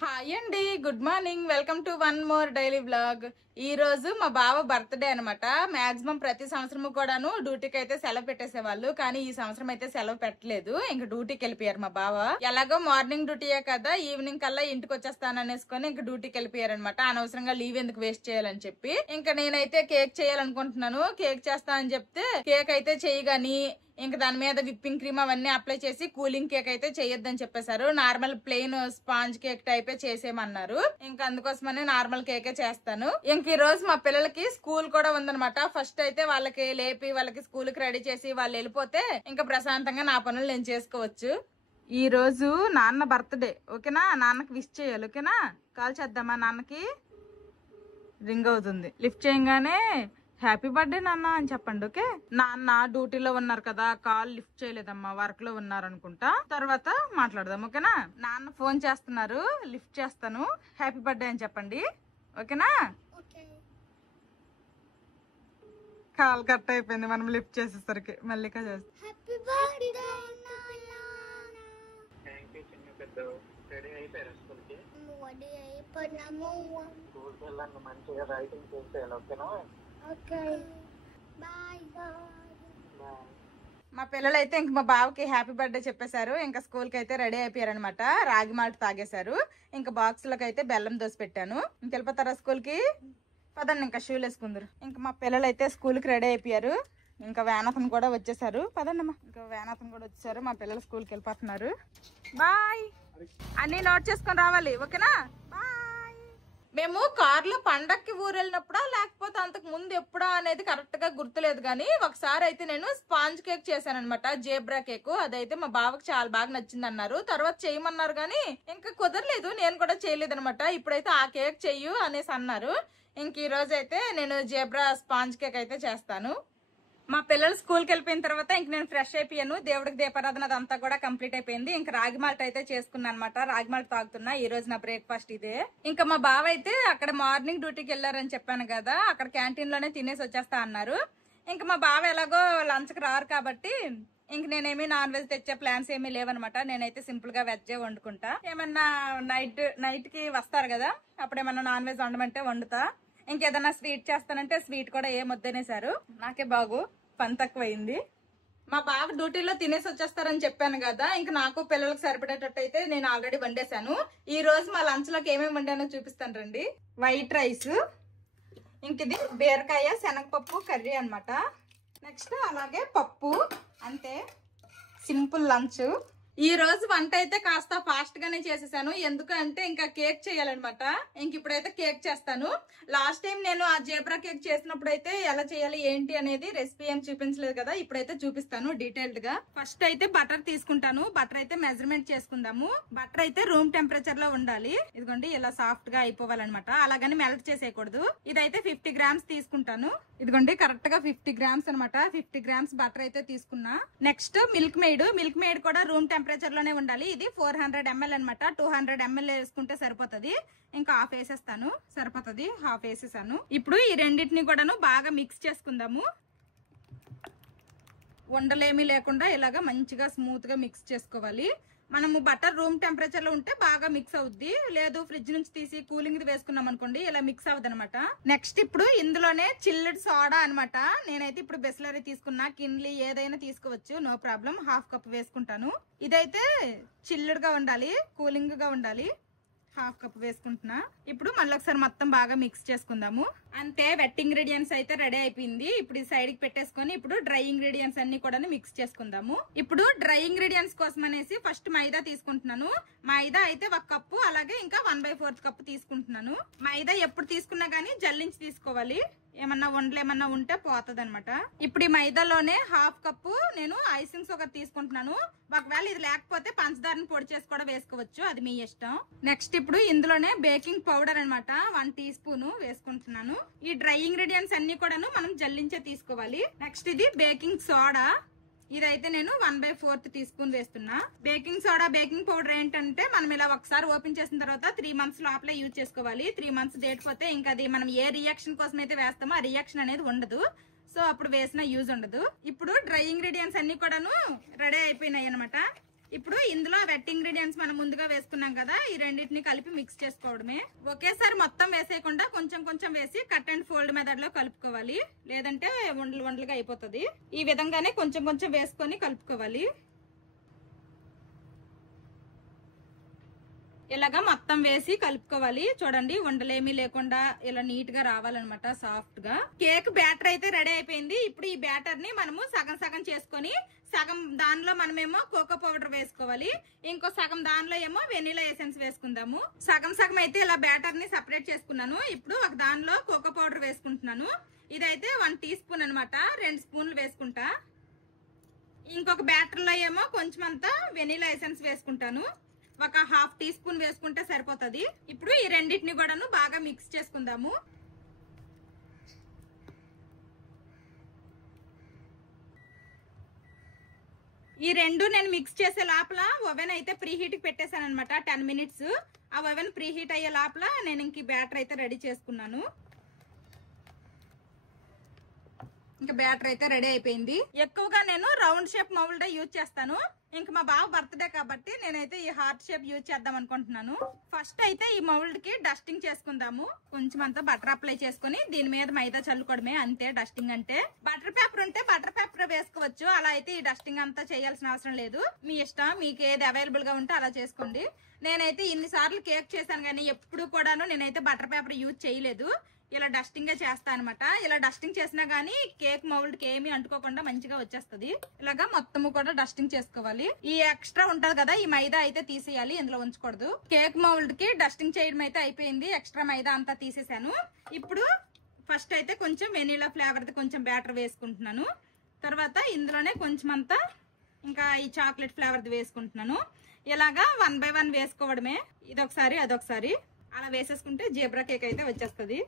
Hi అండి, good morning. Welcome to one more daily vlog. ఈ రోజు మా బావ బర్త్డే అనమాట. మాక్సిమం ప్రతి సంవత్సరం కూడాను డ్యూటీకి అయితే సెలవు పెట్టేసేవాళ్ళు, కానీ ఈ సంవత్సరం అయితే సెలవు పెట్టలేదు. ఇంక డ్యూటీకి వెళ్ళిపోయారు మా బావ. ఎలాగో మార్నింగ్ డ్యూటీయే కదా, ఈవినింగ్ కల్లా ఇంటికి వచ్చేస్తాననేసుకొని ఇంక డ్యూటీకి వెళ్ళిపోయారు అనమాట. అనవసరంగా లీవ్ ఎందుకు వేస్ట్ చేయాలని చెప్పి ఇంకా నేనైతే కేక్ చేయాలనుకుంటున్నాను. కేక్ చేస్తా అని చెప్తే కేక్ అయితే చేయగాని ఇంకా దాని మీద విప్పింగ్ క్రీమ్ అవన్నీ అప్లై చేసి కూలింగ్ కేక్ అయితే చేయొద్దని చెప్పేశారు. నార్మల్ ప్లెయిన్ స్పాంజ్ కేక్ టైపే చేసేయమన్నారు. ఇంకా అందుకోసమని నార్మల్ కేకే చేస్తాను. ఇంక ఈ రోజు మా పిల్లలకి స్కూల్ కూడా ఉందనమాట. ఫస్ట్ అయితే వాళ్ళకి లేపి వాళ్ళకి స్కూల్ కి రెడీ చేసి వాళ్ళు వెళ్ళిపోతే ఇంకా ప్రశాంతంగా నా పనులు నేను చేసుకోవచ్చు. ఈ రోజు నాన్న బర్త్డే, ఓకేనా? నాన్నకి విష్ చేయాలి, ఓకేనా? కాల్ చేద్దామా? నాన్నకి రింగ్ అవుతుంది, లిఫ్ట్ చేయగానే హ్యాపీ బర్త్డే నాన్న అని చెప్పండి, ఓకే? నాన్న డ్యూటీలో ఉన్నారు కదా, కాల్ లిఫ్ట్ చేయలేదమ్మా, వర్క్ లో ఉన్నారు అనుకుంటా. తర్వాత మాట్లాడదాం, ఓకేనా? నాన్న ఫోన్ చేస్తున్నారు, లిఫ్ట్ చేస్తాను. హ్యాపీ బర్త్డే అని చెప్పండి, ఓకేనా? కాల్ కట్ అయిపోయింది మనం లిఫ్ట్ చేసేసరికి. మల్లిక చేస్తాం. మంచిగా రైటింగ్ చేసేయాలి, ఓకేనా? మా పిల్లలు అయితే ఇంక మా బావకి హ్యాపీ బర్త్డే చెప్పేశారు. ఇంకా స్కూల్ కి అయితే రెడీ అయిపోయారు అనమాట. రాగి మాల్ట్ తాగేశారు. ఇంకా బాక్స్ లకు అయితే బెల్లం దోశ పెట్టాను. ఇంక వెళ్ళిపోతారా స్కూల్ కి? పదండి, ఇంకా షూలు వేసుకుందరు. ఇంకా మా పిల్లలు అయితే స్కూల్ కి రెడీ అయిపోయారు. ఇంకా వేనతను కూడా వచ్చేసారు. పదండమ్మా, ఇంకా వేనతను కూడా వచ్చేసారు. మా పిల్లలు స్కూల్ కి వెళ్ళిపోతున్నారు. బాయ్. అన్ని నోట్ చేసుకొని రావాలి, ఓకేనా? బాయ్. మేము కార్ లో పండక్కి ఊరు వెళ్ళినప్పుడా లేకపోతే అంతకు ముందు ఎప్పుడా అనేది కరెక్ట్ గా గుర్తులేదు, కానీ ఒకసారి అయితే నేను స్పాంజ్ కేక్ చేశాను అనమాట, జేబ్రా కేక్. అదైతే మా బావకి చాలా బాగా నచ్చింది అన్నారు. తర్వాత చేయమన్నారు కానీ ఇంకా కుదరలేదు, నేను కూడా చేయలేదు అనమాట. ఇప్పుడైతే ఆ కేక్ చెయ్యు అనేసి అన్నారు. ఇంక ఈ రోజు అయితే నేను జేబ్రా స్పాంజ్ కేక్ అయితే చేస్తాను. మా పిల్లలు స్కూల్కి వెళ్ళిపోయిన తర్వాత ఇంక నేను ఫ్రెష్ అయిపోయాను. దేవుడికి దీపారాధన అదంతా కూడా కంప్లీట్ అయిపోయింది. ఇంకా రాగి మాల్ట్ అయితే చేసుకున్నాను అనమాట. రాగి మాల్ట్ తాగుతున్నా. ఈ రోజు నా బ్రేక్ఫాస్ట్ ఇదే. ఇంకా మా బావ అయితే అక్కడ మార్నింగ్ డ్యూటీకి వెళ్ళారని చెప్పాను కదా, అక్కడ క్యాంటీన్ లోనే తినేసి వచ్చేస్తా అన్నారు. ఇంకా మా బావ ఎలాగో లంచ్ కి రారు కాబట్టి ఇంక నేనేమి నాన్ వెజ్ తెచ్చే ప్లాన్స్ ఏమీ లేవనమాట. నేనైతే సింపుల్ గా వెజ్ వండుకుంటా. ఏమన్నా నైట్ కి వస్తారు కదా, అప్పుడు ఏమన్నా నాన్ వెజ్ వండమంటే వండుతా. ఇంకేదన్నా స్వీట్ చేస్తానంటే స్వీట్ కూడా ఏం వద్దనేసారు. నాకే బాగు పని తక్కువైంది. మా బావ డ్యూటీలో తినేసి వచ్చేస్తారని చెప్పాను కదా, ఇంకా నాకు పిల్లలకు సరిపడేటట్టు అయితే నేను ఆల్రెడీ వండేశాను. ఈ రోజు మా లంచ్ లోకి ఏమేమి వండానో చూపిస్తాను రండి. వైట్ రైస్, ఇంక ఇది బీరకాయ శనగపప్పు కర్రీ అనమాట. నెక్స్ట్ అలాగే పప్పు, అంతే. Simple lunch. ఈ రోజు వంట అయితే కాస్త ఫాస్ట్ గానే చేసేసాను, ఎందుకంటే ఇంకా కేక్ చేయాలన్నమాట. ఇంక ఇప్పుడైతే కేక్ చేస్తాను. లాస్ట్ టైం నేను ఆ జేబ్రా కేక్ చేసినప్పుడు అయితే ఎలా చేయాలి ఏంటి అనేది రెసిపీ ఏం చూపించలేదు కదా, ఇప్పుడైతే చూపిస్తాను డీటెయిల్డ్ గా. ఫస్ట్ అయితే బటర్ తీసుకుంటాను. బటర్ అయితే మెజర్మెంట్ చేసుకుందాము. బటర్ అయితే రూమ్ టెంపరేచర్ లో ఉండాలి. ఇదిగోండి, ఇలా సాఫ్ట్ గా అయిపోవాలన్నమాట. అలాగని మెల్ట్ చేసేయకూడదు. ఇదైతే 50 గ్రామ్స్ తీసుకుంటాను. ఇదిగోండి, కరెక్ట్ గా 50 గ్రామ్స్ అనమాట. 50 గ్రామ్స్ బటర్ అయితే తీసుకున్నా. నెక్స్ట్ మిల్క్ మేడ్ కూడా రూమ్ టెంపరేచర్ లోనే ఉండాలి. ఇది 400 ml అనమాట. 200 ml వేసుకుంటే సరిపోతుంది. ఇంకా హాఫ్ వేసేస్తాను, సరిపోతుంది. హాఫ్ వేసేసాను. ఇప్పుడు ఈ రెండింటిని కూడాను బాగా మిక్స్ చేసుకుందాము. ఉండలేమీ లేకుండా ఇలాగా మంచిగా స్మూత్ గా మిక్స్ చేసుకోవాలి. మనము బటర్ రూమ్ టెంపరేచర్ లో ఉంటే బాగా మిక్స్ అవుద్ది. లేదు ఫ్రిడ్జ్ నుంచి తీసి కూలింగ్ వేసుకున్నాం అనుకోండి, ఇలా మిక్స్ అవ్వదు అనమాట. నెక్స్ట్ ఇప్పుడు ఇందులోనే చిల్డ్ సోడా అనమాట. నేనైతే ఇప్పుడు బిస్లరీ తీసుకున్నా, కిన్లీ ఏదైనా తీసుకోవచ్చు, నో ప్రాబ్లం. హాఫ్ కప్ వేసుకుంటాను. ఇదైతే చిల్డ్ గా ఉండాలి, కూలింగ్ గా ఉండాలి. హాఫ్ కప్ వేసుకుంటున్నా. ఇప్పుడు మళ్ళీ ఒకసారి మొత్తం బాగా మిక్స్ చేసుకుందాము. అంతే, వెట్ ఇంగ్రీడియంట్స్ అయితే రెడీ అయిపోయింది. ఇప్పుడు ఈ సైడ్ కి పెట్టేసుకొని ఇప్పుడు డ్రై ఇంగ్రీడియంట్స్ అన్ని కూడా మిక్స్ చేసుకుందాము. ఇప్పుడు డ్రై ఇంగ్రీడియంట్స్ కోసం అనేసి ఫస్ట్ మైదా తీసుకుంటున్నాను. మైదా అయితే 1 కప్పు, అలాగే ఇంకా 1/4 కప్పు తీసుకుంటున్నాను. మైదా ఎప్పుడు తీసుకున్నా గానీ జల్లించి తీసుకోవాలి, ఏమన్నా వండలు ఏమన్నా ఉంటే పోతుంది అనమాట. ఇప్పుడు ఈ మైదాలోనే హాఫ్ కప్పు నేను ఐసింగ్ షుగర్ తీసుకుంటున్నాను. ఒకవేళ ఇది లేకపోతే పంచదారని పొడి చేసి కూడా వేసుకోవచ్చు, అది మీ ఇష్టం. నెక్స్ట్ ఇప్పుడు ఇందులోనే బేకింగ్ పౌడర్ అనమాట 1 టీ స్పూన్ వేసుకుంటున్నాను. ఈ డ్రై ఇంగ్రీడియంట్స్ అన్ని కూడాను మనం జల్లించే తీసుకోవాలి. నెక్స్ట్ ఇది బేకింగ్ సోడా. ఇదైతే నేను 1/4 టీ స్పూన్ వేస్తున్నా. బేకింగ్ సోడా బేకింగ్ పౌడర్ ఏంటంటే మనం ఇలా ఒకసారి ఓపెన్ చేసిన తర్వాత 3 months లోపలే యూజ్ చేసుకోవాలి. 3 months డేట్ ఇంకా అది మనం ఏ రియాక్షన్ కోసం అయితే వేస్తామో ఆ రియాక్షన్ అనేది ఉండదు. సో అప్పుడు వేసిన యూజ్ ఉండదు. ఇప్పుడు డ్రై ఇంగ్రీడియంట్స్ అన్ని కూడాను రెడీ అయిపోయినాయి అనమాట. ఇప్పుడు ఇందులో వెట్ ఇంగ్రీడియంట్స్ మనం ముందుగా వేసుకున్నాం కదా, ఈ రెండింటిని కలిపి మిక్స్ చేసుకోవడమే. ఒకేసారి మొత్తం వేసేయకుండా కొంచెం కొంచెం వేసి కట్ అండ్ ఫోల్డ్ మెథడ్ లో కలుపుకోవాలి, లేదంటే వండలు వండలుగా అయిపోతుంది. ఈ విధంగానే కొంచెం కొంచెం వేసుకొని కలుపుకోవాలి. ఇలాగా మొత్తం వేసి కలుపుకోవాలి. చూడండి ఉండలేమీ లేకుండా ఇలా నీట్ గా రావాలన్నమాట, సాఫ్ట్ గా. కేక్ బ్యాటర్ అయితే రెడీ అయిపోయింది. ఇప్పుడు ఈ బ్యాటర్ ని మనము సగం సగం చేసుకొని, సగం దానిలో మనమేమో కోకో పౌడర్ వేసుకోవాలి, ఇంకో సగం దానిలో ఏమో వెనిలా ఎసెన్స్ వేసుకుందాము. సగం సగం అయితే ఇలా బ్యాటర్ ని సెపరేట్ చేసుకున్నాను. ఇప్పుడు ఒక దానిలో కోకో పౌడర్ వేసుకుంటున్నాను. ఇదైతే 1 టీ స్పూన్ అనమాట, 2 స్పూన్లు వేసుకుంటా. ఇంకొక బ్యాటర్ లో ఏమో కొంచెం అంతా వెనిలా ఎసెన్స్ వేసుకుంటాను, ఒక 1/2 టీ స్పూన్ వేసుకుంటే సరిపోతుంది. ఇప్పుడు ఈ రెండింటిని కూడాను బాగా మిక్స్ చేసుకుందాము. ఈ రెండు నేను మిక్స్ చేసే లోపల ఓవెన్ అయితే ప్రీ హీట్ కి పెట్టేశాను అనమాట, 10 మినిట్స్. ఆ ఓవెన్ ప్రీ హీట్ అయ్యే లోపల నేను ఇంక బ్యాటర్ అయితే రెడీ చేసుకున్నాను. ఇంకా బ్యాటర్ అయితే రెడీ అయిపోయింది. ఎక్కువగా నేను రౌండ్ షేప్ మౌల్డ్ యూజ్ చేస్తాను. ఇంక మా బావ బర్త్డే కాబట్టి నేనైతే ఈ హార్ట్ షేప్ యూజ్ చేద్దాం అనుకుంటున్నాను. ఫస్ట్ అయితే ఈ మౌల్డ్ కి డస్టింగ్ చేసుకుందాము. కొంచెం అంతా బటర్ అప్లై చేసుకుని దీని మీద మైదా చల్లుకోవడమే, అంతే డస్టింగ్ అంటే. బటర్ పేపర్ ఉంటే బటర్ పేపర్ వేసుకోవచ్చు, అలా అయితే ఈ డస్టింగ్ అంతా చేయాల్సిన అవసరం లేదు. మీ ఇష్టం, మీకు ఏది అవైలబుల్ గా ఉంటే అలా చేసుకోండి. నేనైతే ఇన్నిసార్లు కేక్ చేశాను కానీ ఎప్పుడు కూడాను నేనైతే బటర్ పేపర్ యూజ్ చేయలేదు. ఇలా డస్టింగ్ గా చేస్తా అనమాట. ఇలా డస్టింగ్ చేసినా గానీ కేక్ మౌల్డ్ కి ఏమి అంటుకోకుండా మంచిగా వచ్చేస్తుంది. ఇలాగా మొత్తము కూడా డస్టింగ్ చేసుకోవాలి. ఈ ఎక్స్ట్రా ఉంటది కదా, ఈ మైదా అయితే తీసేయాలి, ఇందులో ఉంచకూడదు. కేక్ మౌల్డ్ కి డస్టింగ్ చేయడం అయితే అయిపోయింది. ఎక్స్ట్రా మైదా అంతా తీసేసాను. ఇప్పుడు ఫస్ట్ అయితే కొంచెం వెనీలా ఫ్లేవర్ కొంచెం బ్యాటర్ వేసుకుంటున్నాను. తర్వాత ఇందులోనే కొంచెం అంతా ఇంకా ఈ చాక్లెట్ ఫ్లేవర్ వేసుకుంటున్నాను. ఇలాగా 1 by 1 వేసుకోవడమే, ఇదొకసారి అదొకసారి అలా వేసేసుకుంటే జీబ్రా కేక్ అయితే వచ్చేస్తుంది.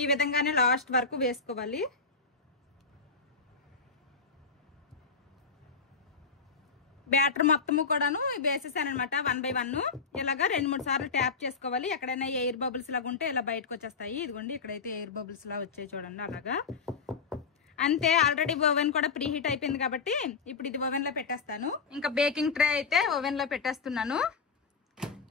ఈ విధంగానే లాస్ట్ వరకు వేసుకోవాలి. బ్యాటర్ మొత్తము కూడాను వేసేసానమాట 1 by 1. ఇలాగా 2-3 సార్లు ట్యాప్ చేసుకోవాలి. ఎక్కడైనా ఎయిర్ బబుల్స్ లాగా ఉంటే ఇలా బయటకు వచ్చేస్తాయి. ఇదిగోండి ఇక్కడైతే ఎయిర్ బబుల్స్ లా వచ్చాయి చూడండి, అలాగా. అంతే, ఆల్రెడీ ఓవెన్ కూడా ప్రీ హీట్ అయిపోయింది కాబట్టి ఇప్పుడు ఇది ఓవెన్ లో పెట్టేస్తాను. ఇంకా బేకింగ్ ట్రే అయితే ఓవెన్ లో పెట్టేస్తున్నాను.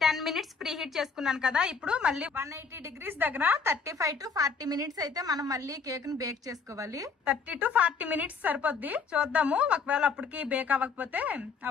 10 మినిట్స్ ప్రీ హీట్ చేసుకున్నాను కదా, ఇప్పుడు మళ్ళీ 180 degrees దగ్గర 35 to 40 minutes అయితే మనం మళ్ళీ కేక్ ని బేక్ చేసుకోవాలి. 30 to 40 minutes సరిపోద్ది. చూద్దాము, ఒకవేళ అప్పటికి బేక్ అవ్వకపోతే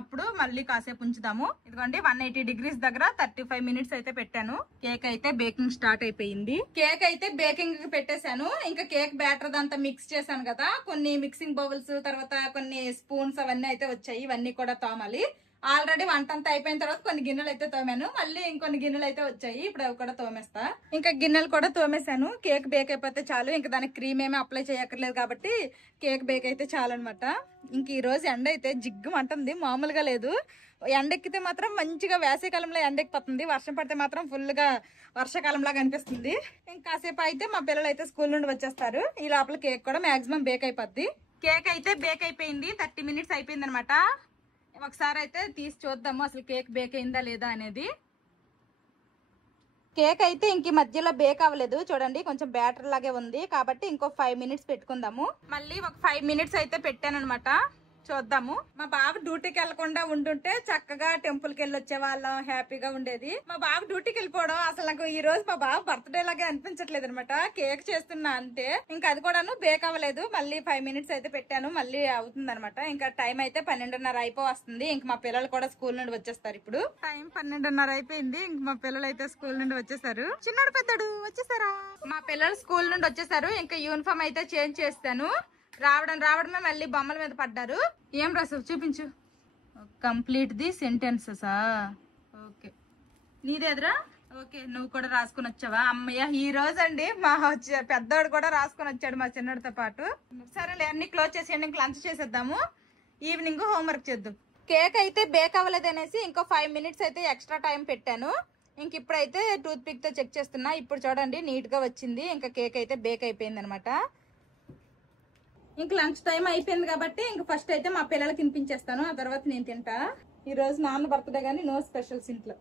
అప్పుడు మళ్ళీ కాసేపు ఉంచుదాము. ఇదిగోండి 180 degrees దగ్గర 35 minutes అయితే పెట్టాను. కేక్ అయితే బేకింగ్ స్టార్ట్ అయిపోయింది. కేక్ అయితే బేకింగ్ కి పెట్టేశాను. ఇంకా కేక్ బ్యాటర్ అంతా మిక్స్ చేశాను కదా, కొన్ని మిక్సింగ్ బౌల్స్, తర్వాత కొన్ని స్పూన్స్ అవన్నీ అయితే వచ్చాయి. ఇవన్నీ కూడా తోమాలి. ఆల్రెడీ వంట అంతా అయిపోయిన తర్వాత కొన్ని గిన్నెలు అయితే తోమాను, మళ్ళీ ఇంకొన్ని గిన్నెలు అయితే వచ్చాయి. ఇప్పుడు అవి కూడా తోమేస్తా. ఇంకా గిన్నెలు కూడా తోమేశాను. కేక్ బేక్ అయిపోతే చాలు, ఇంకా దానికి క్రీమ్ ఏమీ అప్లై చేయక్కర్లేదు కాబట్టి కేక్ బేక్ అయితే చాలు అనమాట. ఇంక ఈ రోజు ఎండ అయితే జిగ్గుమంటుంది, మామూలుగా లేదు. ఎండెక్కితే మాత్రం మంచిగా వేసవికాలంలో ఎండెక్కిపోతుంది, వర్షం పడితే మాత్రం ఫుల్ గా వర్షాకాలంలాగా అనిపిస్తుంది. ఇంకాసేపు అయితే మా పిల్లలు అయితే స్కూల్ నుండి వచ్చేస్తారు. ఈ లోపల కేక్ కూడా మాక్సిమం బేక్ అయిపోద్ది. కేక్ అయితే బేక్ అయిపోయింది, 30 minutes అయిపోయింది అనమాట. ఒకసారి అయితే తీసి చూద్దాము అసలు కేక్ బేక్ అయిందా లేదా అనేది. కేక్ అయితే ఇంక మధ్యలో బేక్ అవ్వలేదు చూడండి, కొంచెం బ్యాటర్ లాగే ఉంది కాబట్టి ఇంకో 5 minutes పెట్టుకుందాము. మళ్ళీ ఒక 5 minutes అయితే పెట్టాను అనమాట. చూద్దాము. మా బాబు డ్యూటీకి వెళ్లకుండా ఉంటుంటే చక్కగా టెంపుల్ కి వెళ్ళి వచ్చే వాళ్ళం, హ్యాపీగా ఉండేది. మా బాబు డ్యూటీకి వెళ్ళిపోవడం అసలు నాకు ఈ రోజు మా బాబు బర్త్డే లాగే అనిపించట్లేదు అనమాట. కేక్ చేస్తున్నా అంతే, ఇంకా అది కూడాను బేక్ అవ్వలేదు. మళ్ళీ 5 minutes అయితే పెట్టాను, మళ్ళీ అవుతుంది అనమాట. ఇంకా టైం అయితే 12:30 అయిపో వస్తుంది. ఇంక మా పిల్లలు కూడా స్కూల్ నుండి వచ్చేస్తారు. ఇప్పుడు టైం 12:30 అయిపోయింది. ఇంక మా పిల్లలు అయితే స్కూల్ నుండి వచ్చేసారు. చిన్నాడు పెద్దడు వచ్చేసారా? మా పిల్లలు స్కూల్ నుండి వచ్చేసారు. ఇంకా యూనిఫామ్ అయితే చేంజ్ చేస్తాను. రావడమే మళ్ళీ బొమ్మల మీద పడ్డారు. ఏం రాసావు చూపించు. కంప్లీట్ ది సెంటెన్సెసా? ఓకే, నీదేదిరా? ఓకే, నువ్వు కూడా రాసుకుని వచ్చావా? అమ్మయ్య, ఈ రోజు అండి మా పెద్దోడు కూడా రాసుకుని వచ్చాడు మా చిన్నోడితో పాటు. సరేలే, అన్ని క్లోజ్ చేసి లంచ్ చేసేద్దాము, ఈవినింగ్ హోంవర్క్ చేద్దాం. కేక్ అయితే బేక్ అవ్వలేదు అనేసి ఇంకో 5 minutes అయితే ఎక్స్ట్రా టైం పెట్టాను. ఇంక ఇప్పుడైతే టూత్ పిక్ తో చెక్ చేస్తున్నా. ఇప్పుడు చూడండి నీట్ గా వచ్చింది. ఇంకా కేక్ అయితే బేక్ అయిపోయింది అనమాట. ఇంక లంచ్ టైం అయిపోయింది కాబట్టి ఇంక ఫస్ట్ అయితే మా పిల్లలకి తినిపించేస్తాను, ఆ తర్వాత నేను తింటా. ఈ రోజు నాన్న బర్త్డే గానీ నో స్పెషల్స్ ఇంట్లో.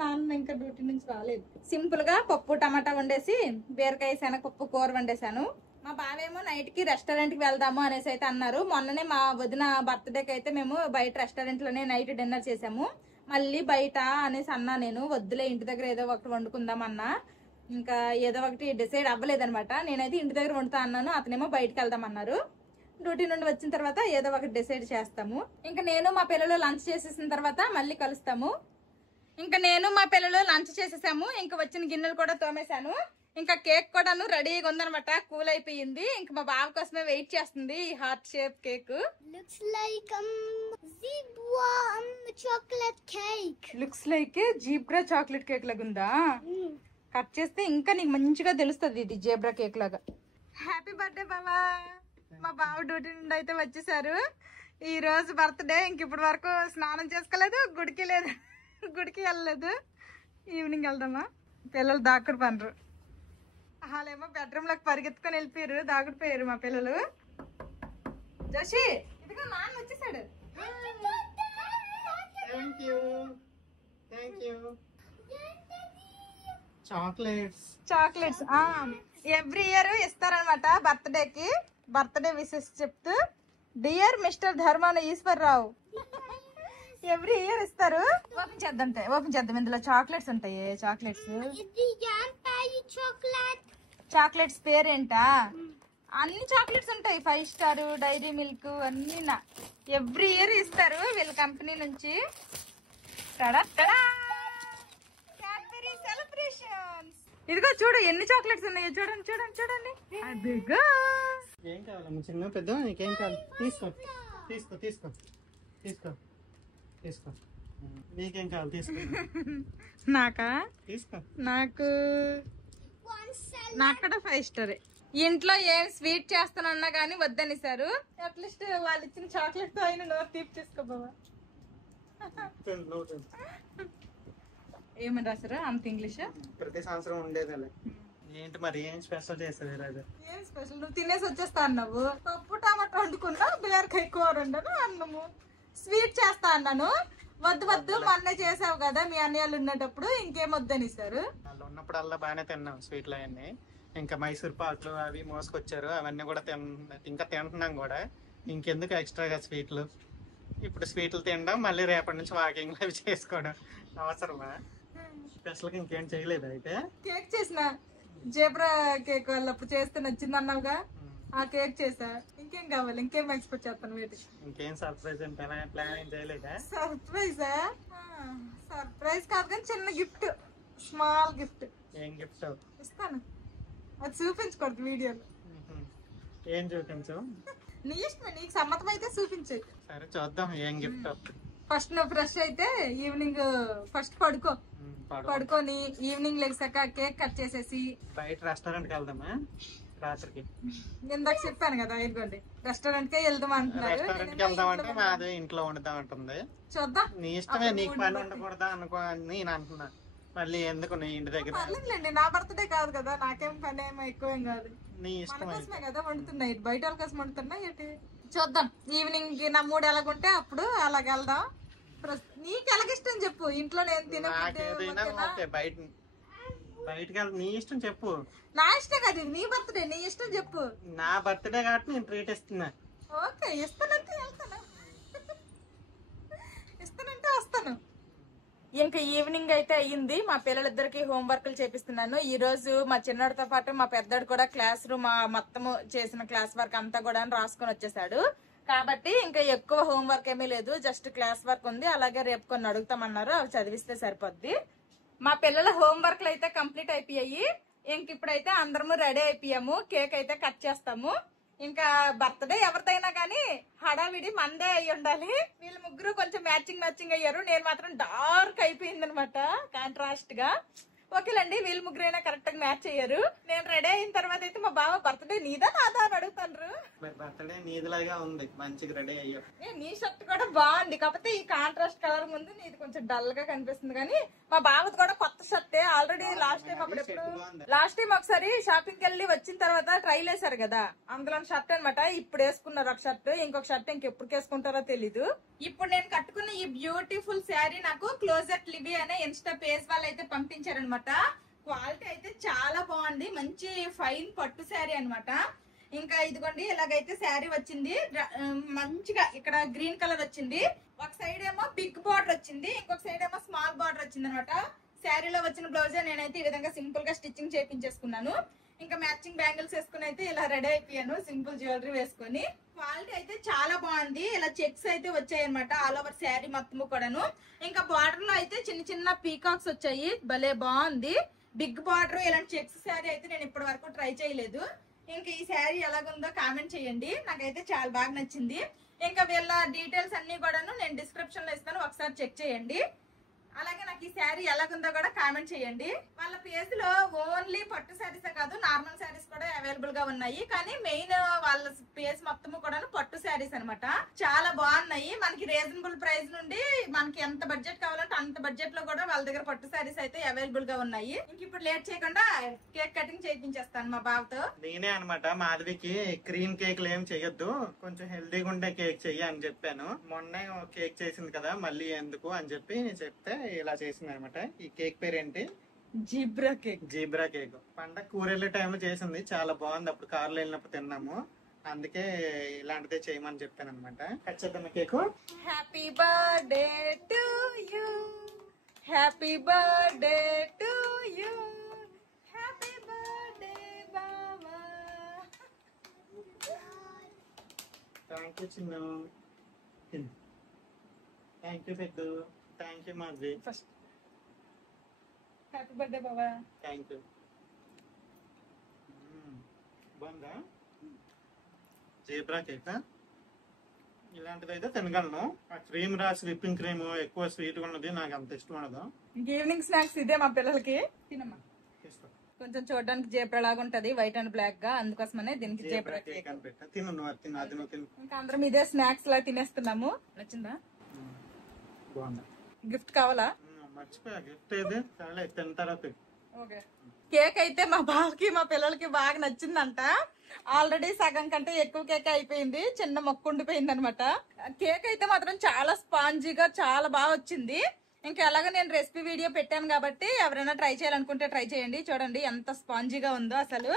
నాన్న ఇంకా డ్యూటీ నుంచి రాలేదు. సింపుల్ గా పప్పు టమాటా వండేసి బీరకాయ శనగపప్పు కూర వండేసాను. మా బావేమో నైట్ కి రెస్టారెంట్ కి వెళ్దాము అనేసి అయితే అన్నారు. మొన్ననే మా వదిన బర్త్డేకి అయితే మేము బయట రెస్టారెంట్ లోనే నైట్ డిన్నర్ చేసాము. మళ్ళీ బయట అనేసి అన్నా, నేను వద్దులే ఇంటి దగ్గర ఏదో ఒకటి వండుకుందాం అన్నా. ఇంకా ఏదో ఒకటి డిసైడ్ అవ్వలేదనమాట. నేనైతే ఇంటి దగ్గర వండుతా అన్నాను, అతనేమో బయటకు వెళ్దామన్నారు. డ్యూటీ నుండి వచ్చిన తర్వాత ఏదో ఒకటి డిసైడ్ చేస్తాము. ఇంకా నేను మా పిల్లలు లంచ్ చేసేసిన తర్వాత మళ్ళీ కలుస్తాము. ఇంకా నేను మా పిల్లలు లంచ్ చేసేసాము. ఇంకా వచ్చిన గిన్నెలు కూడా తోమేశాను. ఇంకా కేక్ కూడాను రెడీగా ఉందనమాట, కూల్ అయిపోయింది. ఇంకా మా బాబు కోసమే వెయిట్ చేస్తుంది ఈ heart shape cake. Looks like zebra chocolate cake. Looks like zebra chocolate cake లాగా ఉందా? కట్ చేస్తే ఇంకా నీకు మంచిగా తెలుస్తుంది ఇది జీబ్రా కేక్ లాగా. హ్యాపీ బర్త్డే బాబా. మా బాబు డ్యూటీ నుండి అయితే వచ్చేసారు. ఈ రోజు బర్త్డే. ఇంక ఇప్పటి వరకు స్నానం చేసుకోలేదు, గుడికి వెళ్ళలేదు. ఈవినింగ్ వెళ్దామా? పిల్లలు దాక్కుడు పనరు. వాళ్ళేమో బెడ్రూమ్ లోకి పరిగెత్తుకొని వెళ్ళిపోయారు, దాగుడిపోయారు మా పిల్లలు. జోషి ఇదిగో నాన్న వచ్చేసాడు. చాక్లెట్స్ ఎవ్రీ ఇయర్ ఇస్తారనమాట బర్త్డేకి. బర్త్డే విషెస్ చెప్తూ dear mister Dharmana Eswar Rao every year ఇస్తారు. ఓపెన్ చేద్దాం. ఇందులో చాక్లెట్స్ ఉంటాయి. చాక్లెట్స్ పేరేంటా? అన్ని చాక్లెట్స్ ఉంటాయి. 5 స్టార్, డైరీ మిల్క్ అన్ని ఎవ్రీ ఇయర్ ఇస్తారు వీళ్ళ కంపెనీ నుంచి. Cadbury celebrations. ఇదిగో చూడు ఎన్ని చాక్లెట్స్ ఉన్నాయో. చూడండి. అదిగో. ఏం కావాలమ్మా? చిన్న పెద్ద నీకేం కావాలి? తీసుకో. నీకేం కావాలి? తీసుకో. నాకా? తీసుకో. నాకు కూడా 5 స్టార్. ఇంట్లో ఏం స్వీట్ చేస్తానన్నా గానీ వద్దనిసారు. అట్లీస్ట్ వాళ్ళు ఇచ్చిన చాక్లెట్ తో అయినా నోరు తీపి చేసుకో బాబా. ఏమని రాసారు అంత ఇంగ్లీష్? ప్రతి సంవత్సరం ఉండేది. ఏంటి మరి ఏం స్పెషల్ చేస్తుంది? ఏం స్పెషల్? నువ్వు తినేసి వచ్చేస్తా అన్నావు. పప్పు టమాటా వండుకున్నా, బీరకాయ కూర వండాను, అన్నము. స్వీట్ చేస్తా అన్నాను. వద్దు మొన్నే చేసావు కదా మీ అన్నయ్యలు ఉన్నప్పుడు, ఇంకేం వద్దనిసారు. వాళ్ళు ఉన్నప్పుడల్లా బాగానే తిన్నాం స్వీట్లు అవన్నీ. ఇంకా మైసూర్ పాకులు అవి మోసుకొచ్చారు, అవన్నీ కూడా ఇంకా తింటున్నాం కూడా. ఇంకెందుకు ఎక్స్ట్రాగా స్వీట్లు? ఇప్పుడు స్వీట్లు తినడం, మళ్ళీ రేపటి నుంచి వాకింగ్ అవి చేసుకోవడం అవసరమా? స్పెషల్గా ఇంకేం చేయలేదు. అయితే కేక్ చేసిన జీబ్రా కేక్ వాళ్ళప్పుడు చేస్తే నచ్చింది అన్నావుగా, ఆ కేక్ చేసా. ఇంకేం కావాలి? ఇంకేం ఎక్స్పెక్ట్ చేస్తాను వీటి? ఇంకేం సర్ప్రైజ్ అంటే ప్లాన్ చేయలేదా? సర్ప్రైజా? సర్ప్రైజ్ కాదు కానీ చిన్న గిఫ్ట్, స్మాల్ గిఫ్ట్. ఏం గిఫ్ట్ ఇస్తాను, అది చూపించకూడదు వీడియోలో. ఏం చూపించు? నీ ఇష్టం, నీకు సమ్మతం అయితే చూపించు. సరే చూద్దాం ఏం గిఫ్ట్. ఫస్ట్ నువ్వు ఫ్రెష్ అయితే ఈవినింగ్ ఫస్ట్ పడుకొని ఈవినింగ్ లేచాక కేక్ కట్ చేసేసి బయట రెస్టారెంట్ కి వెళ్దామా రాత్రికి? ఇందాక చెప్పాను కదా, ఇదిగోండి రెస్టారెంట్ కే వెళ్దాం అంటున్నారు. రెస్టారెంట్ కి వెళ్దాం అంటే మాది ఇంట్లో వండుదాం అంటుంది. చూద్దాం, నీ ఇష్టమే, నీకు పని ఉండకూడదా అనుకో నేను అంటున్నా. మళ్ళీ ఎందుకు నీ ఇంటి దగ్గర? పర్లేదులేండి, నా బర్త్డే కాదు కదా, నాకేం పని ఏమో ఎక్కువేం కాదు. నీ మన ఇష్టం. కోసమే కదా వండుతున్నాయి, బయట వాళ్ళ కోసం వండుతున్నా ఏంటి. చూద్దాం ఈవినింగ్ నా మూడు ఎలాగుంటే అప్పుడు అలాగ వెళ్దాం. నీకు ఎలాగిష్టం చెప్పు, ఇంట్లో నేను తినే బయటకి వెళ్తా నీ ఇష్టం చెప్పు. నా ఇష్టం కాదు, నీ బర్త్డే, నీ ఇష్టం చెప్పు. నా బర్త్డే కాబట్టి నేను ట్రీట్ ఇస్తున్నా. ఓకే, ఇస్తానంటే వెళ్తాను, ఇస్తానంటే వస్తాను. ఇంకా ఈవినింగ్ అయితే అయ్యింది. మా పిల్లలిద్దరికి హోంవర్క్లు చేపిస్తున్నాను. ఈ రోజు మా చిన్నడితో పాటు మా పెద్దడు కూడా క్లాస్ రూమ్ మొత్తము చేసిన క్లాస్ వర్క్ అంతా కూడా రాసుకొని వచ్చేసాడు. కాబట్టి ఇంకా ఎక్కువ హోంవర్క్ ఏమీ లేదు, జస్ట్ క్లాస్ వర్క్ ఉంది. అలాగే రేపు కొన్ని అడుగుతామన్నారు, అవి చదివిస్తే సరిపోద్ది. మా పిల్లల హోంవర్క్లు అయితే కంప్లీట్ అయిపోయాయి. ఇంక ఇప్పుడైతే అందరము రెడీ అయిపోయాము, కేక్ అయితే కట్ చేస్తాము. ఇంకా బర్త్డే ఎవరిదైనా కానీ హడావిడి మందే అయ్యి ఉండాలి. వీళ్ళు ముగ్గురు కొంచెం మ్యాచింగ్ అయ్యారు, నేను మాత్రం డార్క్ అయిపోయింది అనమాట కాంట్రాస్ట్ గా. ఓకేలండి, వీళ్ళు ముగ్గురైనా కరెక్ట్ గా మ్యాచ్ అయ్యారు. నేను రెడీ అయిన తర్వాత అయితే మా బావ బర్త్డే నీదా నాదా అని అడుగుతాను. బర్త్డే నీదిలాగా ఉంది, మంచిగా రెడీ అయ్యా. నీ షర్ట్ కూడా బాగుంది, కాకపోతే ఈ కాంట్రాస్ట్ కలర్ ముందు నీది కొంచెం డల్ గా కనిపిస్తుంది. కానీ మా బావది కూడా కొత్త షర్టే. ఆల్రెడీ లాస్ట్ టైం ఒకసారి షాపింగ్ కి వెళ్ళి వచ్చిన తర్వాత ట్రైల్ వేసారు కదా, అందులో షర్ట్ అనమాట. ఇప్పుడు వేసుకున్నారు ఒక షర్ట్, ఇంకొక షర్ట్ ఇంకెప్పుడు వేసుకుంటారో తెలీదు. ఇప్పుడు నేను కట్టుకున్న ఈ బ్యూటిఫుల్ శారీ నాకు క్లోజెట్ లివి అనే ఇన్స్టా పేజ్ వాళ్ళు అయితే పంపించారనమాట. క్వాలిటీ అయితే చాలా బాగుంది, మంచి ఫైన్ పట్టు శారీ అనమాట. ఇంకా ఇదిగోండి ఇలాగైతే శారీ వచ్చింది. మంచిగా ఇక్కడ గ్రీన్ కలర్ వచ్చింది. ఒక సైడ్ ఏమో బిగ్ బార్డర్ వచ్చింది, ఇంకొక సైడ్ ఏమో స్మాల్ బార్డర్ వచ్చింది అనమాట. శారీలో వచ్చిన బ్లౌజే నేనైతే ఈ విధంగా సింపుల్ గా స్టిచ్చింగ్ చేయించేసుకున్నాను. ఇంకా మ్యాచింగ్ బ్యాంగిల్స్ వేసుకుని అయితే ఇలా రెడీ అయిపోయాను, సింపుల్ జ్యువెలరీ వేసుకొని. క్వాలిటీ అయితే చాలా బాగుంది. ఇలా చెక్స్ అయితే వచ్చాయి అనమాట ఆల్ ఓవర్ శారీ మొత్తము కూడాను. ఇంకా బార్డర్ లో అయితే చిన్న చిన్న పీకాక్స్ వచ్చాయి, భలే బాగుంది. బిగ్ బార్డర్ ఇలాంటి చెక్స్ శారీ అయితే నేను ఇప్పటి వరకు ట్రై చేయలేదు. ఇంకా ఈ శారీ ఎలాగుందో కామెంట్ చేయండి, నాకైతే చాలా బాగా నచ్చింది. ఇంకా వీళ్ళ డీటెయిల్స్ అన్ని కూడాను నేను డిస్క్రిప్షన్ లో ఇస్తాను, ఒకసారి చెక్ చేయండి. అలాగే నాకు ఈ శారీ ఎలాగుందో కూడా కామెంట్ చేయండి. వాళ్ళ పేజ్ లో ఓన్లీ పట్టు శారీసే కాదు, నార్మల్ శారీస్ కూడా అవైలబుల్ గా ఉన్నాయి. కానీ మెయిన్ వాళ్ళ పేజ్ మొత్తము కూడా పట్టు శారీస్ అనమాట. చాలా బాగున్నాయి. మనకి రీజనబుల్ ప్రైస్ నుండి మనకి ఎంత బడ్జెట్ కావాలంటే అంత బడ్జెట్ లో కూడా వాళ్ళ దగ్గర పట్టు శారీస్ అయితే అవైలబుల్ గా ఉన్నాయి. ఇంక ఇప్పుడు లేట్ చేయకుండా కేక్ కటింగ్ చేయించేస్తాను మా బావతో. నేనే అనమాట మాధవికి క్రీమ్ కేక్లు ఏం చెయ్యొద్దు, కొంచెం హెల్దీగా ఉండే కేక్ చెయ్యి అని చెప్పాను. మొన్న కేక్ చేసింది కదా మళ్ళీ ఎందుకు అని చెప్పి చెప్తే ఇలా చేసింది అనమాట. ఈ కేక్ పేరు ఏంటి? Zebra cake. Zebra cake. పండగ కూరెళ్ళే టైంలో చేసింది, చాలా బాగుంది. అప్పుడు కార్లో వెళ్ళినప్పుడు తిన్నాము, అందుకే ఇలాంటిదే చేయమని చెప్పాను అనమాట. ఖచ్చితంగా cake. Happy birthday to you, happy birthday to you, happy birthday బావా. Thank you Chinnu, thank you Peddu, thank you Madhavi. First happy birthday బావా. Thank you. బాగుందా జీబ్రా కేక్? ఇలాంటిది అయితే తినగలను. ఆ క్రీమ్ రాసి విప్పింగ్ క్రీమ్ ఎక్కువ స్వీట్ ఉన్నది నాకు అంత ఇష్టం ఉండదు. ఈవినింగ్ స్నాక్స్ ఇదే మా పిల్లలకి. తినమ్మా, తీసుకో. కొంచెం చూడడానికి జేబ్రా లాగా ఉంటది, వైట్ అండ్ బ్లాక్ గా, అందుకోసమనే దీనికి జేబ్రా కేక్ అని పెట్టా. తిను నువ్వు, అది తిను, అది నువ్వు తిను. ఇంకా అందరం ఇదే స్నాక్స్ లా తినేస్తున్నాము. నచ్చిందా? బాగుందా? గిఫ్ట్ కావాలా? మర్చిపోయా గిఫ్ట్ ఏది? సరే తిన్న తర్వాత. ఓకే. కేక్ అయితే మా బావకి మా పిల్లలకి బాగా నచ్చిందంట. ఆల్రెడీ సగం కంటే ఎక్కువ కేక్ అయిపోయింది, చిన్న మొక్క ఉండిపోయింది అనమాట. కేక్ అయితే మాత్రం చాలా స్పాంజీగా చాలా బాగా వచ్చింది. ఇంకా ఎలాగో నేను రెసిపీ వీడియో పెట్టాను కాబట్టి ఎవరైనా ట్రై చేయాలనుకుంటే ట్రై చేయండి. చూడండి ఎంత స్పాంజీగా ఉందో, అసలు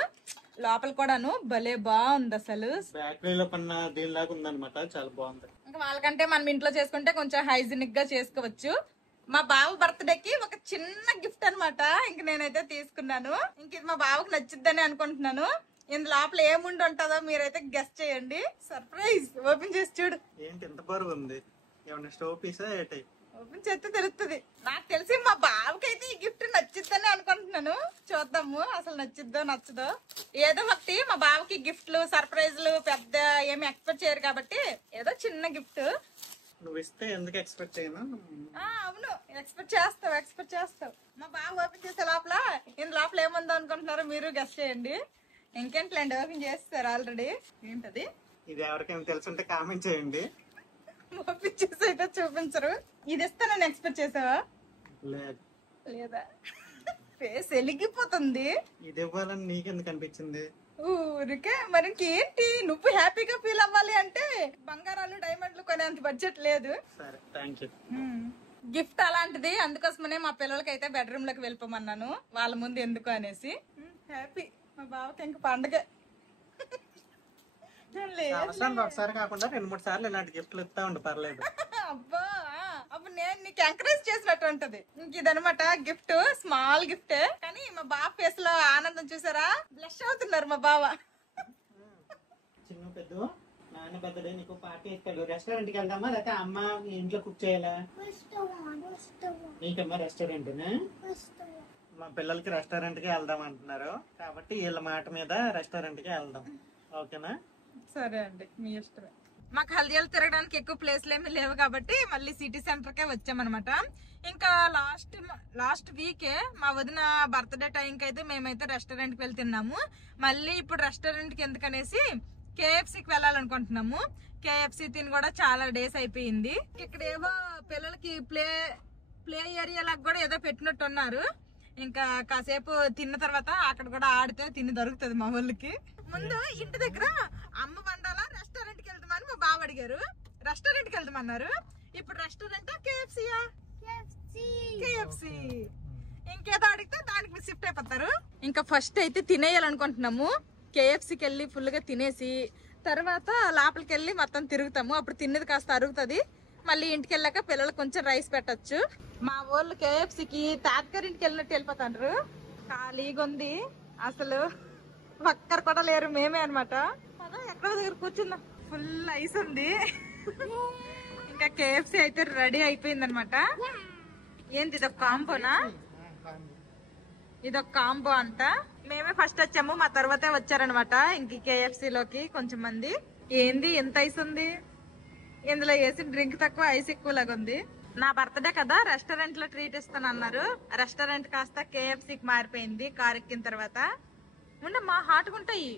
లోపల కూడాను భలే బాగుంది. అసలు బేకరీలో పన్న దీనిలాగా ఉందన్నమాట, చాలా బాగుంది. ఇంకా వాళ్ళకంటే మనం ఇంట్లో చేసుకుంటే కొంచెం హైజీనిక్ గా చేసుకోవచ్చు. మా బావ బర్త్డేకి ఒక చిన్న గిఫ్ట్ అనమాట, ఇంక నేనైతే తీసుకున్నాను. ఇంక ఇది మా బావకు నచ్చిద్దని అనుకుంటున్నాను. ఇందు లోపల ఏముండి ఉంటుందో మీరైతే గెస్ చేయండి. సర్ప్రైజ్. ఓపెన్ చేసి చూడు. ఏంటి ఎంత బరువు ఉంది? ఏమన్నా స్టవ్ పీసా ఏటై? ఓపెన్ చేస్తే తెలుస్తుంది. నాకు తెలిసి మా బావకైతే ఈ గిఫ్ట్ నచ్చిద్దని అనుకుంటున్నాను. చూద్దాము అసలు నచ్చిద్దో నచ్చదో. ఏదో ఒకటి మా బావకి గిఫ్ట్లు సర్ప్రైజ్లు పెద్ద ఏమి ఎక్స్పెక్ట్ చేయరు కాబట్టి ఏదో చిన్న గిఫ్ట్. నువ్వు ఇస్తే ఎందుకు ఎక్స్పెక్ట్ చేయను? అవును, ఎక్స్పెక్ట్ చేస్తావు. మా బావ ఓపెన్ చేసే లోపల ఇందు లోపల ఏముందో అనుకుంటున్నారో మీరు గెస్ చేయండి. ఇంకేంట్లేండి, ఓపెన్ చేస్తారు ఆల్రెడీ. ఏంటది? ఇది ఎవరికైనా తెలుసుంటే కామెంట్ చేయండి. ఓపెన్ చేసి అయితే చూపించరు. ఇది ఇస్తానని ఎక్స్పెక్ట్ చేసావా? లేదు. లేదా? ఫేస్ ఎలిగిపోతుంది. ఇది ఇవ్వాలని నీకెందుకు అనిపించింది? ఊరికే. మరి ఇంకేంటి, నువ్వు హ్యాపీగా ఫీల్ అవ్వాలి అంటే బంగారాలు డైమండ్లు కొనేంత బడ్జెట్ లేదు. సరే, థ్యాంక్ యూ. గిఫ్ట్ అలాంటిది, అందుకోసమనే మా పిల్లలకి అయితే బెడ్రూమ్ లోకి వెళ్ళిపోమన్నాను, వాళ్ళ ముందు ఎందుకు అనేసి. హ్యాపీ. మా బావకి ఇంక పండగే. సంవత్సరానికి ఒకసారి కాకుండా 2-3 సార్లు ఇలాంటి గిఫ్ట్లు ఇస్తా ఉండు, పర్లేదు. అబ్బా, అప్పుడు నేను నీకు ఎంకరేజ్ చేసినట్టు ఉంటది. ఇంక ఇదనమాట గిఫ్ట్, స్మాల్ గిఫ్టే. కానీ మా బావ ఫేస్ లో ఆనందం చూసారా, బ్లష్ అవుతున్నారు మా బావ. చిన్న పెద్ద నాన్న బర్త్డే నీకు పార్టీ ఇస్తాడు. రెస్టారెంట్ కి వెళ్దామా లేకపోతే అమ్మ ఇంట్లో కుక్ చేయాలా? నీకమ్మా రెస్టారెంట్. మా పిల్లలకి రెస్టారెంట్ కి వెళ్దాం అంటున్నారు కాబట్టి వీళ్ళ మాట మీద రెస్టారెంట్ కి వెళ్దాం. ఓకేనా? సరే అండి, మీ ఇష్టమే. మాకు హల్దీయాలు తిరగడానికి ఎక్కువ ప్లేస్లు ఏమీ లేవు కాబట్టి మళ్ళీ సిటీ సెంటర్ కే వచ్చామన్నమాట. ఇంకా లాస్ట్ వీకే మా వదిన బర్త్డే టైంకి అయితే మేమైతే రెస్టారెంట్ కి వెళ్ళి తిన్నాము. మళ్ళీ ఇప్పుడు రెస్టారెంట్ కి ఎందుకనేసి KFCకి వెళ్ళాలనుకుంటున్నాము. KFC తిని కూడా చాలా డేస్ అయిపోయింది. ఇక్కడ ఏవో పిల్లలకి ప్లే ఏరియా లాగా కూడా ఏదో పెట్టినట్టు ఉన్నారు. ఇంకా కాసేపు తిన్న తర్వాత అక్కడ కూడా ఆడితే తిని దొరుకుతుంది మా వాళ్ళకి. ముందు ఇంటి దగ్గర అమ్మ వండాలా రెస్టారెంట్ కి వెళ్తామని మా బావ అడిగారు, రెస్టారెంట్ కి వెళ్తామన్నారు. ఇప్పుడు రెస్టారెంట్ KFC ఇంకేదో అడిగితే దానికి షిఫ్ట్ అయిపోతారు. ఇంకా ఫస్ట్ అయితే తినేయాలనుకుంటున్నాము. కేఎఫ్సీకి వెళ్ళి ఫుల్గా తినేసి తర్వాత లోపలికి వెళ్ళి మొత్తం తిరుగుతాము. అప్పుడు తిన్నది కాస్త అరుగుతుంది. మళ్ళీ ఇంటికి వెళ్ళాక పిల్లలకు కొంచెం రైస్ పెట్టచ్చు. మా వాళ్ళు కేఎఫ్సీకి తాతగారింటికి వెళ్ళినట్టు వెళ్ళిపోతాండ్రు. ఖాళీగా ఉంది, అసలు ఒక్కరు కూడా లేరు, మేమే అనమాట. ఎక్కడో దగ్గర కూర్చుందాం. ఫుల్ ఐస్ ఉంది. ఇంకా కేఎఫ్సీ అయితే రెడీ అయిపోయింది అనమాట. ఏంది ఇదొక కాంబోనా? ఇదొక కాంబో అంట. మేమే ఫస్ట్ వచ్చాము, మా తర్వాతే వచ్చారనమాట ఇంక కేఎఫ్సీ లోకి కొంచెం మంది. ఏంది ఎంత ఐస్ ఉంది, ఇందులో వేసి డ్రింక్ తక్కువ ఐస్ ఎక్కువ లాగా ఉంది. నా బర్త్డే కదా, రెస్టారెంట్ లో ట్రీట్ ఇస్తానన్నారు. రెస్టారెంట్ కాస్త కేఎఫ్సీకి మారిపోయింది కార్ ఎక్కిన తర్వాత. ఉండమ్మా హాట్గా ఉంటాయి.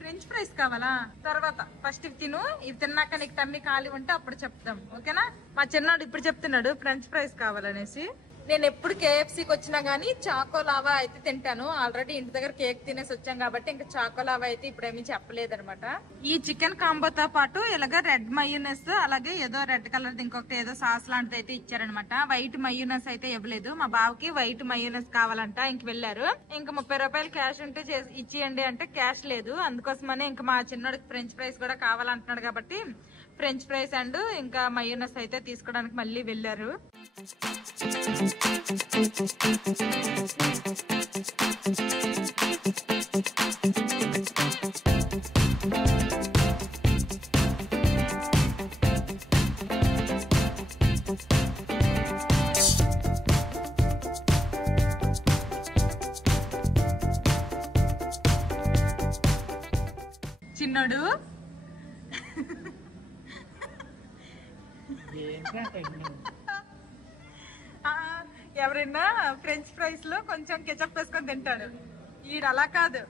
ఫ్రెంచ్ ఫ్రైస్ కావాలా? తర్వాత ఫస్ట్ ఇవి తిను, ఇవి తిన్నాక నీకు టమ్మీ ఖాళీ ఉంటే అప్పుడు చెప్తాం, ఓకేనా? మా చిన్నాడు ఇప్పుడు చెప్తున్నాడు ఫ్రెంచ్ ఫ్రైస్ కావాలనేసి. నేను ఎప్పుడు కేఎఫ్సీకి వచ్చినా గానీ చాకో లావా అయితే తింటాను. ఆల్రెడీ ఇంటి దగ్గర కేక్ తినేసి వచ్చాం కాబట్టి ఇంకా చాకో లావా అయితే ఇప్పుడేమీ చెప్పలేదన్నమాట. ఈ చికెన్ కాంబోతో పాటు ఇలాగ రెడ్ మయూనెస్, అలాగే ఏదో రెడ్ కలర్ ఇంకొకటి ఏదో సాస్ లాంటిది అయితే ఇచ్చారనమాట. వైట్ మయూనెస్ అయితే ఇవ్వలేదు. మా బావకి వైట్ మయూనెస్ కావాలంట. ఇంక వెళ్ళారు. ఇంకా 30 రూపాయలు క్యాష్ ఉంటే ఇచ్చేయండి అంటే క్యాష్ లేదు. అందుకోసమనే ఇంకా మా చిన్నోడికి ఫ్రెంచ్ ఫ్రైస్ కూడా కావాలంటున్నాడు కాబట్టి ఫ్రెంచ్ ఫ్రైస్ అండ్ ఇంకా మయూనెస్ అయితే తీసుకోవడానికి మళ్ళీ వెళ్ళారు. చిన్నోడు ఎవరైనా ఫ్రెంచ్ ఫ్రైస్ లో కొంచెం కెచప్ వేసుకొని తింటాడు. ఈడు అలా కాదు,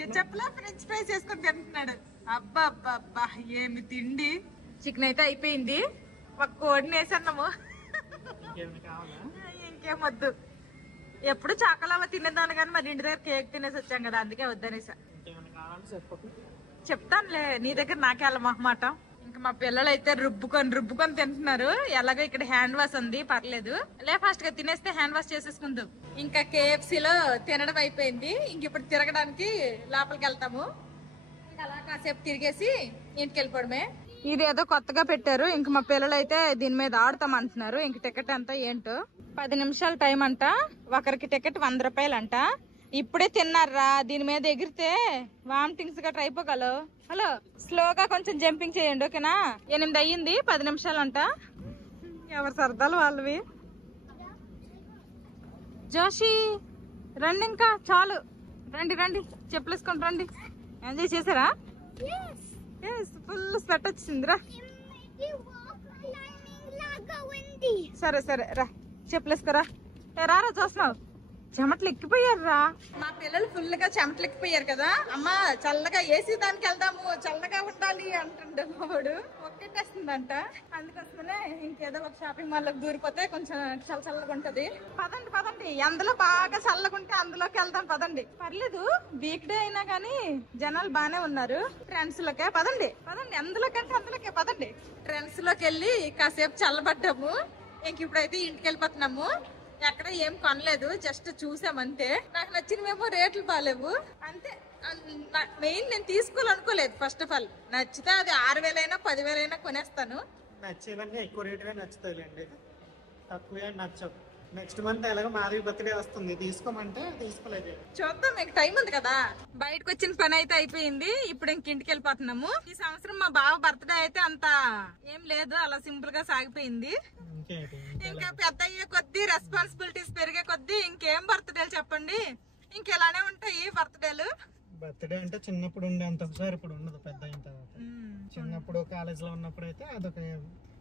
కెచప్ లో ఫ్రెంచ్ ఫ్రైస్ వేసుకొని తింటున్నాడు. అబ్బా అబ్బా అబ్బా ఏమి తిండి. చికెన్ అయితే అయిపోయింది, ఒక కోడిని వేసన్నాము. ఇంకేం వద్దు. ఎప్పుడు చాకలావా తినేదాన్ని కానీ మరి ఇంటి దగ్గర కేక్ తినేసి వచ్చాం కదా, అందుకే వద్దనేసా. చెప్తానులే, నీ దగ్గర నాకే అలా మొహమాట. ఇంకా మా పిల్లలు అయితే రుబ్బుకొని తింటున్నారు. ఎలాగో ఇక్కడ హ్యాండ్ వాష్ ఉంది, పర్లేదు. లే ఫాస్ట్ గా తినేస్తే హ్యాండ్ వాష్ చేసేసుకుందాం. ఇంకా కేఎఫ్సీ లో తినడం అయిపోయింది. ఇంక ఇప్పుడు తిరగడానికి లోపలికి వెళ్తాము. ఇంకా అలా కాసేపు తిరిగేసి ఇంటికి వెళ్ళిపోవడమే. ఇది ఏదో కొత్తగా పెట్టారు. ఇంక మా పిల్లలు అయితే దీని మీద ఆడుతాం అంటున్నారు. ఇంక టికెట్ ఎంత ఏంటో 10 నిమిషాల టైం అంట. ఒకరికి టికెట్ 100 రూపాయలు అంట. ఇప్పుడే తిన్నారా, దీని మీద ఎగిరితే వామిటింగ్స్ గట్రా అయిపోగలవు. హలో, స్లోగా కొంచెం జంపింగ్ చేయండి, ఓకేనా? 8 అయ్యింది, 10 నిమిషాలు అంట. ఎవరు సరదాలు వాళ్ళవి. జోషి రండి, ఇంకా చాలు, రండి రండి, చెప్పులేసుకొని రండి. ఎంజాయ్ చేశారా? ఫుల్ స్వెట్ వచ్చిందిరా. సరే సరే రా, చెప్పులేసుకోరా. రారా చూస్తున్నావు, చెమటలు ఎక్కిపోయారా. మా పిల్లలు ఫుల్ గా చెమటలు ఎక్కిపోయారు కదా. అమ్మా చల్లగా ఏసీ దానికి వెళ్దాము, చల్లగా ఉండాలి అంటుండే వాడు. ఒక్కేటేస్తుందంట. అందుకోసమనే ఇంకేదో ఒక షాపింగ్ మాల్ లోకి దూరిపోతే కొంచెం చల్లగా ఉంటది. పదండి పదండి, అందులో బాగా చల్లగా ఉంటే అందులోకి వెళ్దాం, పదండి. పర్లేదు, వీక్ డే అయినా గానీ జనాలు బానే ఉన్నారు. ట్రెండ్స్ లోకే పదండి పదండి, అందులోకంటే అందులోకే పదండి. ట్రెండ్స్ లోకి వెళ్ళి కాసేపు చల్లబడ్డాము. ఇంక ఇప్పుడైతే ఇంటికి వెళ్ళిపోతున్నాము. ఎక్కడ ఏం కొనలేదు, జస్ట్ చూసామంతే. నాకు నచ్చినవేమో రేట్లు బాగాలేవు అంతే. మెయిన్ నేను తీసుకోవాలనుకోలేదు. ఫస్ట్ ఆఫ్ ఆల్ నచ్చితే అది 6,000 అయినా 10,000 అయినా కొనేస్తాను. నచ్చేవన్నీ ఎక్కువ రేటుగా నచ్చుతాయిలేండి, తక్కువే నచ్చవు. నెక్స్ట్ మంత్ ఎలాగో మాధవి బర్త్డే వస్తుంది, తీసుకోమంటే తీసుకోలేదు. చూద్దాం, మీకు టైం ఉంది కదా. బయటకు వచ్చిన పని అయితే అయిపోయింది. ఇప్పుడు ఇంక ఇంటికి వెళ్ళిపోతున్నాము. ఈ సంవత్సరం మా బావ బర్త్డే అయితే అంత ఏం లేదు, అలా సింపుల్ గా సాగిపోయింది. ఇంకా పెద్ద అయ్యే కొద్దీ, రెస్పాన్సిబిలిటీస్ పెరిగే కొద్దీ ఇంకేం బర్త్డేలు చెప్పండి, ఇంకెలానే ఉంటాయి బర్త్డేలు. బర్త్డే అంటే చిన్నప్పుడు ఉండే అంత ఒకసారి ఇప్పుడు ఉండదు పెద్ద అయిన తర్వాత. చిన్నప్పుడు కాలేజ్ లో ఉన్నప్పుడు అయితే అదొక,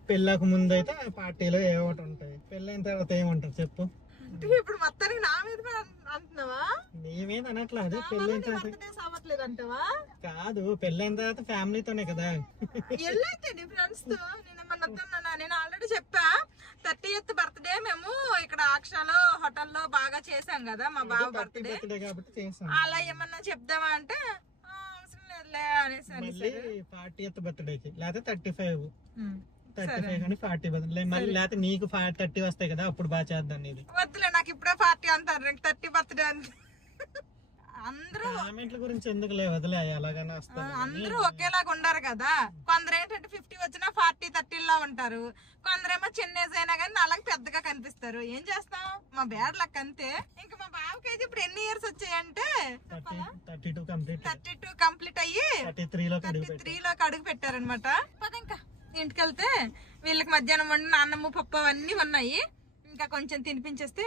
పెళ్ళకు ముందు అయితే పార్టీలో ఏ ఒకటి ఉంటాయి, పెళ్ళైన తర్వాత ఏముంటది చెప్పు. ఇప్పుడు మొత్తానికి నా మీద అంటున్నావా? నీ మీద అనట్లా, అదే పెళ్ళైన తర్వాత అంటావా? కాదు, పెళ్ళైన తర్వాత ఫ్యామిలీతోనే కదా. ఎల్లైతే ఫ్రెండ్స్ తో నేను ఆల్రెడీ చెప్పా. 30th బర్త్డే మేము ఇక్కడ ఆక్షాలో హోటల్లో బాగా చేసాం కదా, మా బావ బర్త్డే కాబట్టి చేసాం. అలా ఏమన్నా చెప్దామా అంటే అవసరం లేదులే అనేసి. 40th బర్త్డేకి లేకపోతే 35 కానీ 40 బర్త్డే మళ్ళీ, లేకపోతే నీకు 30 వస్తాయి కదా, అప్పుడు బాగా చేద్దాం. ఇది వద్దులే, నాకు నాకు ఇప్పుడే పార్టీ అంటారు 30 బర్త్డే అని. అందరూ కామెంట్ల గురించి ఎందుకు వదిలే అలాగనే వస్తారు. అందరూ ఒకేలాగా ఉండరు కదా. కొందరు ఏంటంటే 50 వచ్చినా 40, 30 ఉంటారు. కొందరేమో చిన్న ఏజ్ అయినా కానీ అలాగే పెద్దగా కనిపిస్తారు. ఏం చేస్తాం, మా బ్యాడ్ లక్ అంతే. ఇంకా మా బాబుకి అయితే ఇప్పుడు ఎన్ని ఇయర్స్ వచ్చాయంటే 32 కంప్లీట్ అయ్యి 33లోకి అడుగు పెట్టారనమాట. ఇంకా ఇంటికి వెళ్తే వీళ్ళకి మధ్యాహ్నం వండిన అన్నము పప్పు అవన్నీ ఉన్నాయి. ఇంకా కొంచెం తినిపించేస్తే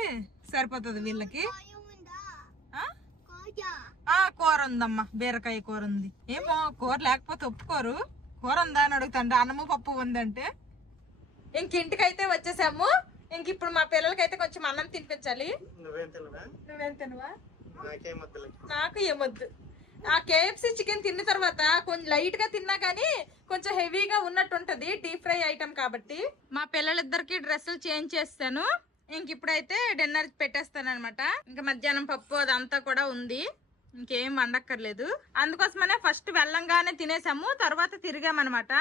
సరిపోతుంది వీళ్ళకి. కూర ఉందమ్మా, బీరకాయ కూర ఉంది. ఏమో కూర లేకపోతే ఒప్పుకోరు. కూర ఉందా అని అడుగుతాండి. అన్నము పప్పు ఉందంటే. ఇంక ఇంటికైతే వచ్చేసాము. ఇంక ఇప్పుడు మా పిల్లలకైతే కొంచెం అన్నం తినిపించాలి. నువ్వేం తినవా? నాకు ఏమొద్దు. ఆ KFC చికెన్ తిన్న తర్వాత కొంచెం లైట్ గా తిన్నా కానీ కొంచెం హెవీగా ఉన్నట్టు ఉంటది, డీప్ ఫ్రై ఐటమ్ కాబట్టి. మా పిల్లలిద్దరికి డ్రెస్సులు చేంజ్ చేస్తాను. ఇంక ఇప్పుడైతే డిన్నర్ పెట్టేస్తాను అనమాట. ఇంకా మధ్యాహ్నం పప్పు అదంతా కూడా ఉంది, ఇంకేం వండక్కర్లేదు. అందుకోసమనే ఫస్ట్ వెళ్ళంగానే తినేసాము, తర్వాత తిరిగామన్నమాట.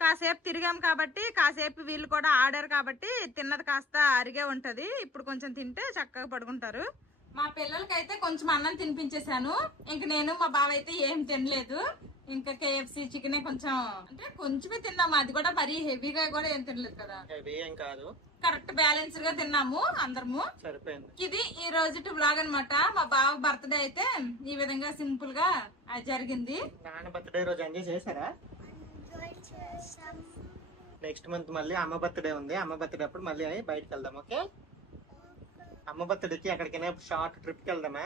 కాసేపు తిరిగాం కాబట్టి కాసేపు వీళ్ళు కూడా ఆడారు కాబట్టి తిన్నది కాస్త అరిగే ఉంటది. ఇప్పుడు కొంచెం తింటే చక్కగా పడుకుంటారు. మా పిల్లలకైతే కొంచెం అన్నం తినిపించేశాను. ఇంక నేను మా బావ అయితే ఏం తినలేదు. ఇంకా KFC చికెన్ కొంచెం అంటే కొంచెమే తిన్నాము, అది కూడా మరీ హెవీగా కూడా ఏం తినలేదు కదా. కరెక్ట్ బ్యాలెన్స్ గా తిన్నాము అందరము. ఇది ఈ రోజు వ్లాగ్ అనమాట. మా బావ బర్త్డే అయితే ఈ విధంగా సింపుల్ గా జరిగింది. బర్త్డే రోజు ఎంజాయ్ చేశారా? నెక్స్ట్ మంత్ మళ్ళీ అమ్మ బర్త్డే ఉంది. అమ్మ బర్త్డే అప్పుడు మళ్ళీ బయటకు వెళ్దాం. ఓకే, అమ్మ బర్త్డేకి ఎక్కడికైనా షార్ట్ ట్రిప్ కి వెళ్దామా?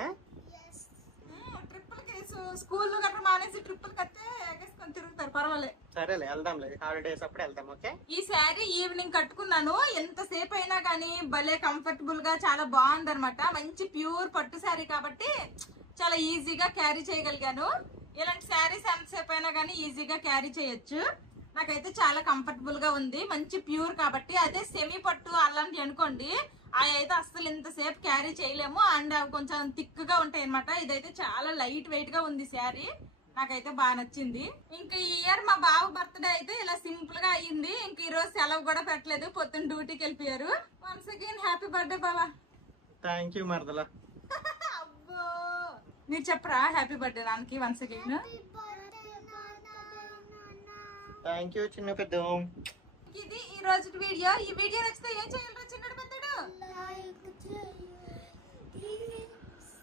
స్కూల్ గట్రా మానేసి ట్రిప్పులు కట్టే ఎగేసుకొని తిరుగుతారు, పర్వాలేదు. సరేలే వెళ్దాంలే, హాలిడేస్ అప్పుడు వెళ్దాం. ఓకే, ఈ శారీ ఈవినింగ్ కట్టుకున్నాను. ఎంతసేపు అయినా కానీ భలే కంఫర్టబుల్ గా చాలా బాగుంది అనమాట. మంచి ప్యూర్ పట్టు శారీ కాబట్టి చాలా ఈజీగా క్యారీ చేయగలిగాను. ఇలాంటి శారీస్ ఎంతసేపు అయినా కానీ ఈజీగా క్యారీ చేయొచ్చు. నాకైతే చాలా కంఫర్టబుల్ గా ఉంది, మంచి ప్యూర్ కాబట్టి. అదే సెమీ పట్టు అలాంటి అనుకోండి, అవి అయితే అస్సలు ఇంతసేపు క్యారీ చేయలేము, అండ్ అవి కొంచెం థిక్ గా ఉంటాయి అనమాట. ఇదైతే చాలా లైట్ వెయిట్ గా ఉంది శారీ, నాకైతే బాగా నచ్చింది. ఇంకా ఈ ఇయర్ మా బావ బర్త్డే అయితే ఇలా సింపుల్ గా అయ్యింది. ఇంక ఈ రోజు సెలవు కూడా పెట్టలేదు, పొద్దున్న డ్యూటీకి వెళ్ళిపోయారు. వన్స్ అగైన్ హ్యాపీ బర్త్డే బావా. థ్యాంక్ యూ మరదలా. అబ్బో, మీరు చెప్పరా హ్యాపీ బర్త్డే నాన్నకి వన్స్ అగైన్? థ్యాంక్ యూ చిన్న పెద్ద. ఇది ఈ రోజు వీడియో. ఈ వీడియో నచ్చితే ఏం చేయాలి చిన్నడు పెద్దడు?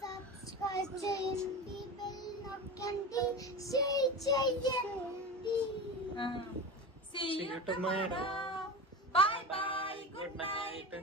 సబ్స్క్రైబ్ చేయండి, బెల్ నొక్కండి, షేర్ చేయండి. See you tomorrow. Bye bye. Good night.